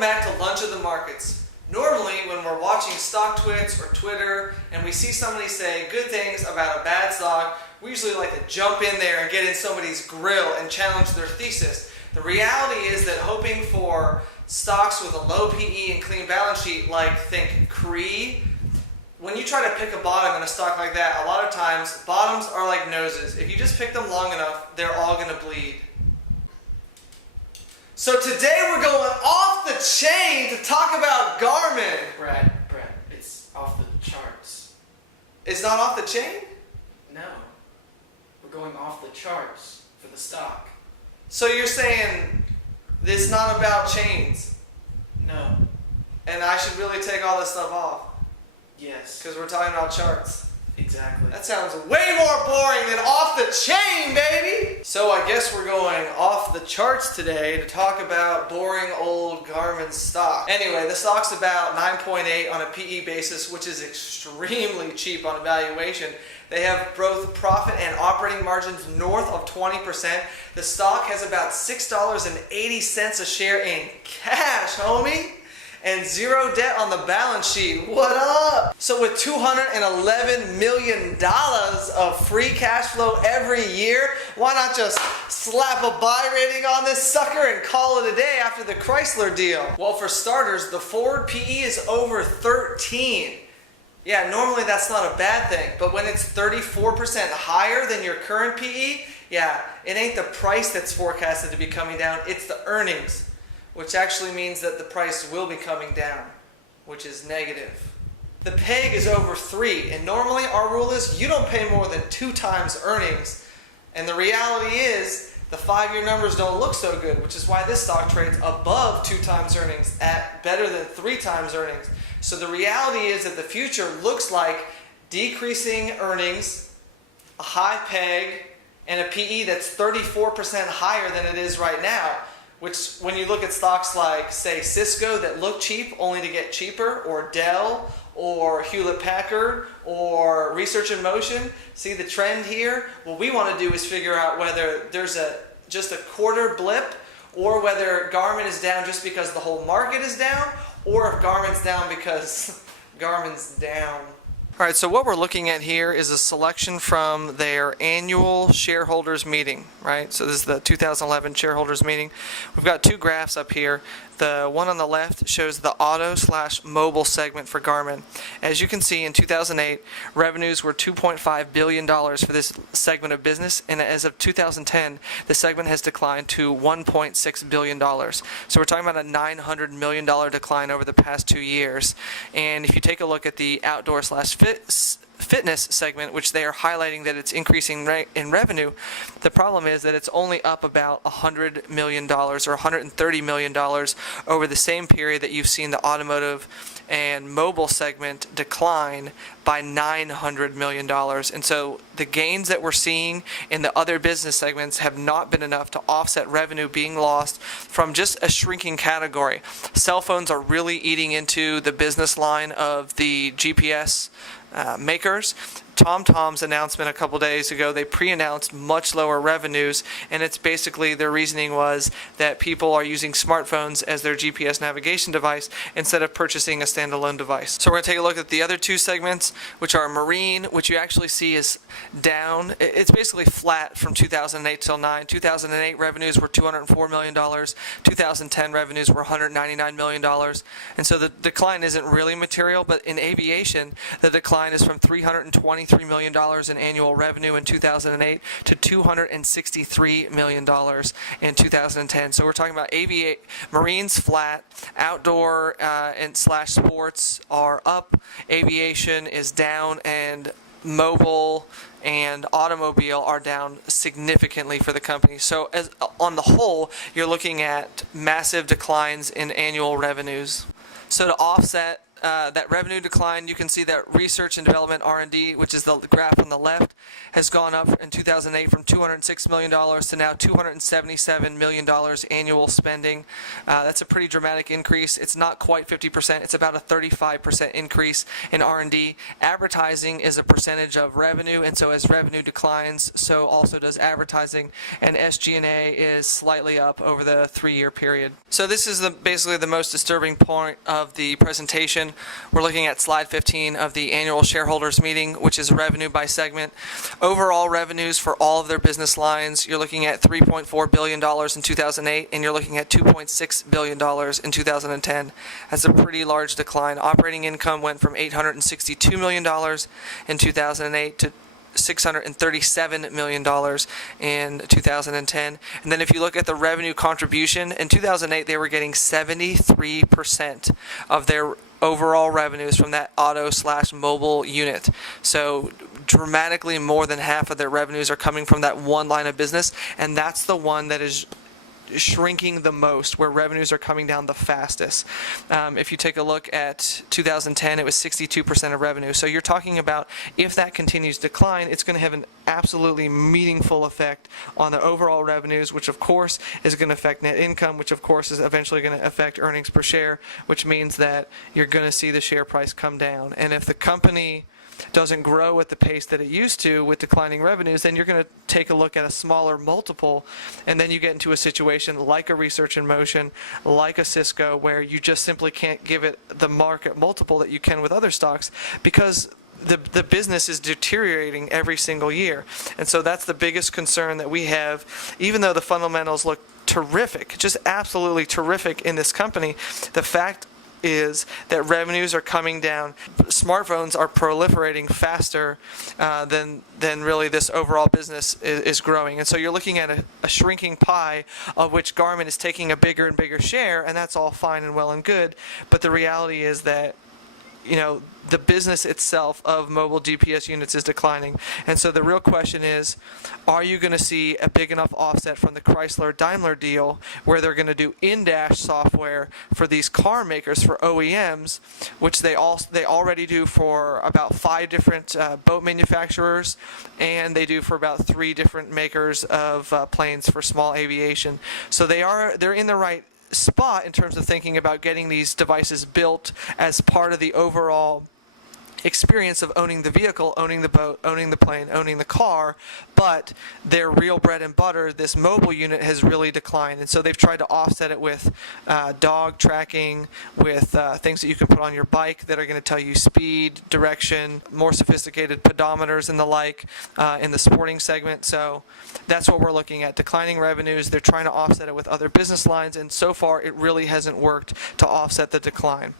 Welcome back to Lunch of the Markets. Normally, when we're watching stock twits or Twitter and we see somebody say good things about a bad stock, we usually like to jump in there and get in somebody's grill and challenge their thesis. The reality is that hoping for stocks with a low PE and clean balance sheet, like think Cree, when you try to pick a bottom in a stock like that, a lot of times bottoms are like noses. If you just pick them long enough, they're all going to bleed. So today we're going off the chain to talk about Garmin. Brad, it's off the charts. It's not off the chain? No. We're going off the charts for the stock. So you're saying it's not about chains? No. And I should really take all this stuff off? Yes. Because we're talking about charts. Exactly. That sounds way more boring than off the chain, baby! So I guess we're going off the charts today to talk about boring old Garmin stock. Anyway, the stock's about 9.8 on a PE basis, which is extremely cheap on a valuation. They have both profit and operating margins north of 20%. The stock has about $6.80 a share in cash, homie. And zero debt on the balance sheet. What up? So with $211 million of free cash flow every year, why not just slap a buy rating on this sucker and call it a day after the Chrysler deal? Well, for starters, the forward PE is over 13. Yeah, normally that's not a bad thing, but when it's 34% higher than your current PE, yeah, it ain't the price that's forecasted to be coming down, it's the earnings. Which actually means that the price will be coming down, which is negative. The PEG is over 3, and normally our rule is you don't pay more than 2 times earnings. And the reality is the 5-year numbers don't look so good, which is why this stock trades above 2 times earnings at better than 3 times earnings. So the reality is that the future looks like decreasing earnings, a high PEG, and a PE that's 34% higher than it is right now. Which, when you look at stocks like, say, Cisco that look cheap only to get cheaper, or Dell, or Hewlett-Packard, or Research in Motion, see the trend here? What we want to do is figure out whether there's just a quarter blip, or whether Garmin is down just because the whole market is down, or if Garmin's down because Garmin's down. All right, so what we're looking at here is a selection from their annual shareholders meeting, right? So this is the 2011 shareholders meeting. We've got 2 graphs up here. The one on the left shows the auto/mobile segment for Garmin. As you can see, in 2008, revenues were $2.5 billion for this segment of business, and as of 2010, the segment has declined to $1.6 billion. So we're talking about a $900 million decline over the past 2 years. And if you take a look at the outdoor/fitness segment, which they are highlighting that it's increasing in revenue, the problem is that it's only up about $100 million or $130 million over the same period that you've seen the automotive and mobile segment decline by $900 million. And so the gains that we're seeing in the other business segments have not been enough to offset revenue being lost from just a shrinking category. Cell phones are really eating into the business line of the GPS makers. TomTom's announcement a couple days ago, they pre-announced much lower revenues, and it's basically their reasoning was that people are using smartphones as their GPS navigation device instead of purchasing a standalone device. So we're going to take a look at the other 2 segments, which are marine, which you actually see is down. It's basically flat from 2008 till 9. 2008 revenues were $204 million. 2010 revenues were $199 million. And so the decline isn't really material, but in aviation, the decline is from $323 million in annual revenue in 2008 to $263 million in 2010. So we're talking about marine's flat, outdoor and /sports are up, aviation is down, and mobile and automobile are down significantly for the company. So on the whole, you're looking at massive declines in annual revenues. So to offset that revenue decline, you can see that research and development R&D, which is the graph on the left, has gone up in 2008 from $206 million to now $277 million annual spending. That's a pretty dramatic increase. It's not quite 50%. It's about a 35% increase in R&D. Advertising is a percentage of revenue, and so as revenue declines, so also does advertising, and SG&A is slightly up over the 3-year period. So this is basically the most disturbing point of the presentation. We're looking at slide 15 of the annual shareholders meeting, which is revenue by segment. Overall revenues for all of their business lines, you're looking at $3.4 billion in 2008, and you're looking at $2.6 billion in 2010. That's a pretty large decline. Operating income went from $862 million in 2008 to $637 million in 2010. And then if you look at the revenue contribution, in 2008 they were getting 73% of their overall revenues from that auto/mobile unit. So dramatically more than half of their revenues are coming from that one line of business, and that's the one that is shrinking the most, where revenues are coming down the fastest. If you take a look at 2010, it was 62% of revenue. So you're talking about, if that continues to decline, it's going to have an absolutely meaningful effect on the overall revenues, which of course is going to affect net income, which of course is eventually going to affect earnings per share, which means that you're going to see the share price come down. And if the company doesn't grow at the pace that it used to with declining revenues, then you're going to take a look at a smaller multiple, and then you get into a situation like a Research in Motion, like a Cisco, where you just simply can't give it the market multiple that you can with other stocks, because the business is deteriorating every single year. And so that's the biggest concern that we have. Even though the fundamentals look terrific, just absolutely terrific in this company, the fact is that revenues are coming down. Smartphones are proliferating faster than really this overall business is growing. And so you're looking at a shrinking pie, of which Garmin is taking a bigger and bigger share, and that's all fine and well and good. But the reality is that, you know, the business itself of mobile GPS units is declining. And so the real question is, are you going to see a big enough offset from the Chrysler-Daimler deal, where they're going to do in-dash software for these car makers, for OEMs, which they already do for about 5 different boat manufacturers, and they do for about 3 different makers of planes for small aviation. So they're in the right spot in terms of thinking about getting these devices built as part of the overall experience of owning the vehicle, owning the boat, owning the plane, owning the car. But their real bread and butter, this mobile unit, has really declined. And so they've tried to offset it with dog tracking, with things that you can put on your bike that are going to tell you speed, direction, more sophisticated pedometers and the like in the sporting segment. So that's what we're looking at, declining revenues. They're trying to offset it with other business lines, and so far it really hasn't worked to offset the decline.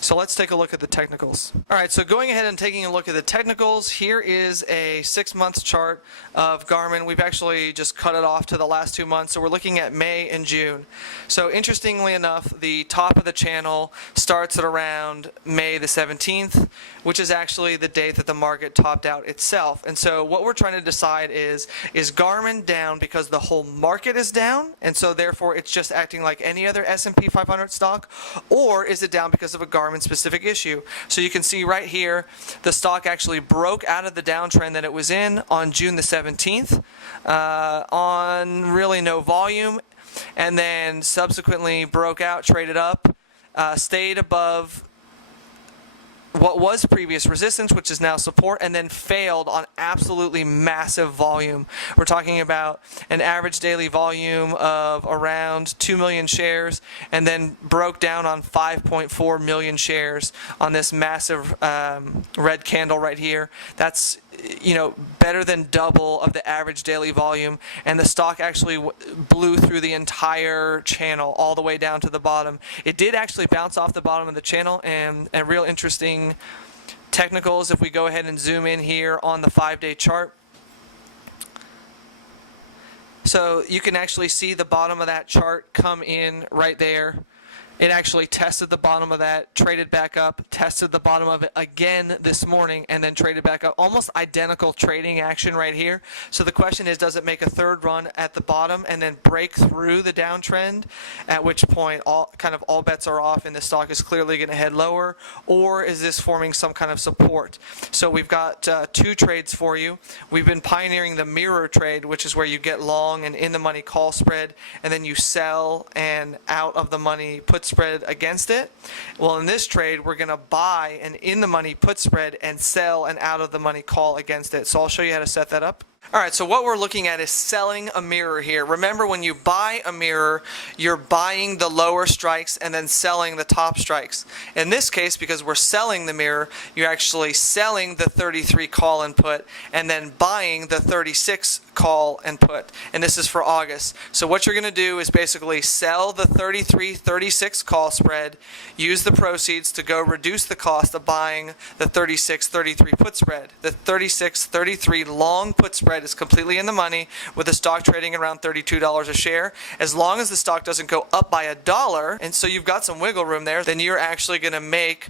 So let's take a look at the technicals. All right, so going ahead and taking a look at the technicals, here is a 6-month chart of Garmin. We've actually just cut it off to the last 2 months, so we're looking at May and June. So interestingly enough, the top of the channel starts at around May the 17th, which is actually the date that the market topped out itself. And so what we're trying to decide is Garmin down because the whole market is down, and so therefore it's just acting like any other S&P 500 stock, or is it down because of a Garmin specific issue? So you can see right here, the stock actually broke out of the downtrend that it was in on June the 17th on really no volume, and then subsequently broke out, traded up, stayed above what was previous resistance, which is now support, and then failed on absolutely massive volume. We're talking about an average daily volume of around 2 million shares, and then broke down on 5.4 million shares on this massive red candle right here. That's, you know, better than double of the average daily volume, and the stock actually blew through the entire channel all the way down to the bottom. It did actually bounce off the bottom of the channel, and a real interesting technicals, if we go ahead and zoom in here on the 5-day chart. So you can actually see the bottom of that chart come in right there. It actually tested the bottom of that, traded back up, tested the bottom of it again this morning, and then traded back up. Almost identical trading action right here. So the question is, does it make a third run at the bottom and then break through the downtrend, at which point all bets are off and the stock is clearly going to head lower, or is this forming some kind of support? So we've got two trades for you. We've been pioneering the mirror trade, which is where you get long and in the money call spread, and then you sell and out of the money put spread against it. Well, in this trade, we're going to buy an in the money put spread and sell an out of the money call against it. So I'll show you how to set that up. All right, so what we're looking at is selling a mirror here. Remember, when you buy a mirror, you're buying the lower strikes and then selling the top strikes. In this case, because we're selling the mirror, you're actually selling the 33 call and put and then buying the 36 call and put. And this is for August. So what you're going to do is basically sell the 33-36 call spread, use the proceeds to go reduce the cost of buying the 36-33 put spread. The 36-33 long put spread is completely in the money, with the stock trading around $32 a share. As long as the stock doesn't go up by $1, and so you've got some wiggle room there, then you're actually going to make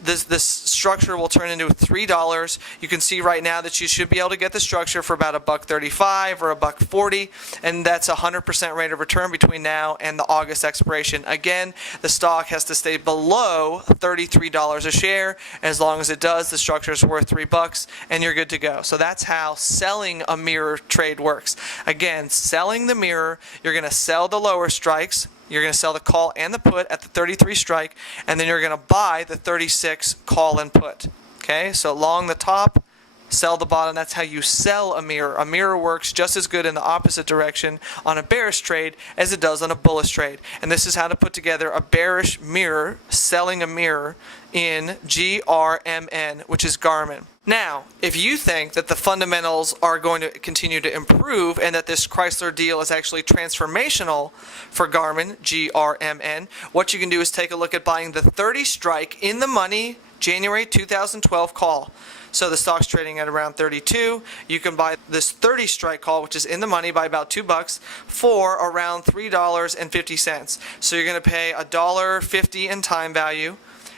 this structure will turn into $3. You can see right now that you should be able to get the structure for about $1.35 or $1.40, and that's a 100% rate of return between now and the August expiration. Again, the stock has to stay below $33 a share. As long as it does, the structure is worth $3, and you're good to go. So that's how selling a mirror trade works. Again, selling the mirror, you're going to sell the lower strikes. You're going to sell the call and the put at the 33 strike, and then you're going to buy the 36 call and put. Okay, so long the top, sell the bottom. That's how you sell a mirror. A mirror works just as good in the opposite direction on a bearish trade as it does on a bullish trade. And this is how to put together a bearish mirror, selling a mirror in GRMN, which is Garmin. Now, if you think that the fundamentals are going to continue to improve and that this Chrysler deal is actually transformational for Garmin, GRMN, what you can do is take a look at buying the 30 strike in the money January 2012 call. So the stock's trading at around 32. You can buy this 30 strike call, which is in the money by about $2, for around $3.50. So you're going to pay $1.50 in time value,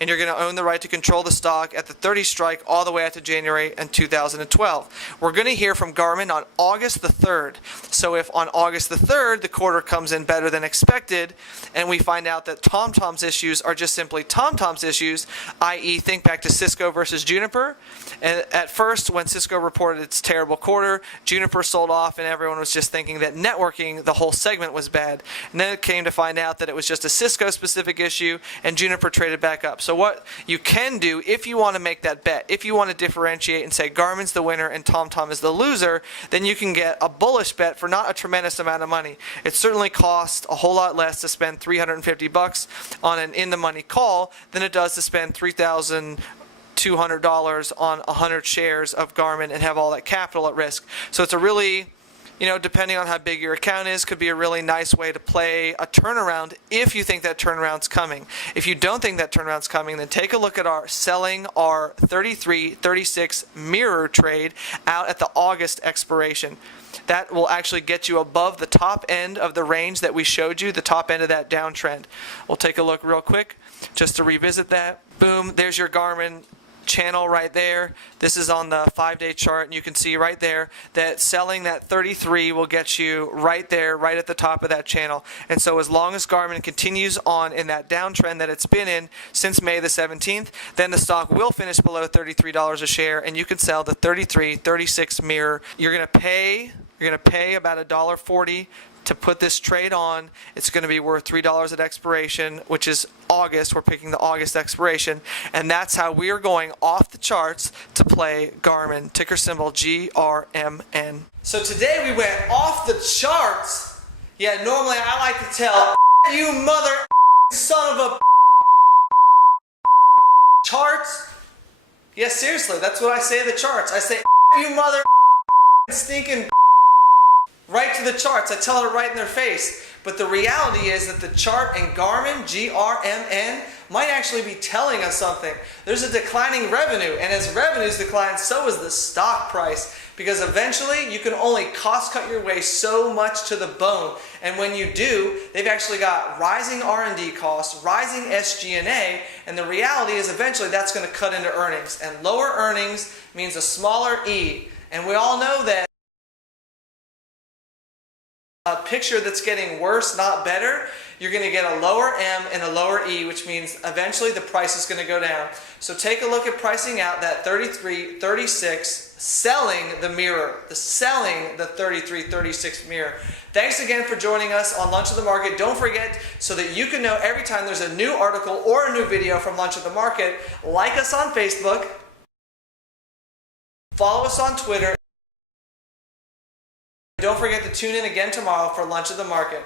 and you're going to own the right to control the stock at the 30 strike all the way out to January in 2012. We're going to hear from Garmin on August the 3rd. So if on August the 3rd the quarter comes in better than expected, and we find out that TomTom's issues are just simply TomTom's issues, i.e. think back to Cisco versus Juniper. And at first, when Cisco reported its terrible quarter, Juniper sold off and everyone was just thinking that networking, the whole segment, was bad. And then it came to find out that it was just a Cisco specific issue, and Juniper traded back up. So what you can do, if you want to make that bet, if you want to differentiate and say Garmin's the winner and TomTom is the loser, then you can get a bullish bet for not a tremendous amount of money. It certainly costs a whole lot less to spend $350 on an in-the-money call than it does to spend $3,200 on 100 shares of Garmin and have all that capital at risk. So it's a really, depending on how big your account is, could be a really nice way to play a turnaround if you think that turnaround's coming. If you don't think that turnaround's coming, then take a look at selling our 33-36 mirror trade out at the August expiration. That will actually get you above the top end of the range that we showed you, the top end of that downtrend. We'll take a look real quick just to revisit that. Boom, there's your Garmin channel right there. This is on the 5-day chart, and you can see right there that selling that 33 will get you right there, right at the top of that channel. And so as long as Garmin continues on in that downtrend that it's been in since May the 17th, then the stock will finish below $33 a share, and you can sell the 33-36 mirror. You're going to pay about $1.40 to put this trade on. It's going to be worth $3 at expiration, which is August. We're picking the August expiration, and that's how we are going off the charts to play Garmin, ticker symbol GRMN. So today we went off the charts. Yeah, normally I like to tell you mother son of a charts. Yeah, seriously, that's what I say to the charts. I say you mother stinking right to the charts. I tell it right in their face. But the reality is that the chart and Garmin, GRMN, might actually be telling us something. There's a declining revenue, and as revenues decline, so is the stock price. because eventually you can only cost cut your way so much to the bone. And when you do, they've actually got rising R&D costs, rising SG&A, and the reality is eventually that's going to cut into earnings. And lower earnings means a smaller E. And we all know that a picture that's getting worse, not better, you're going to get a lower M and a lower E, which means eventually the price is going to go down. So take a look at pricing out that 33, 36, selling the mirror, selling the 33, 36 mirror. Thanks again for joining us on Lunch of the Market. Don't forget, so that you can know every time there's a new article or a new video from Lunch of the Market, like us on Facebook, follow us on Twitter. Don't forget to tune in again tomorrow for Lunch of the Market.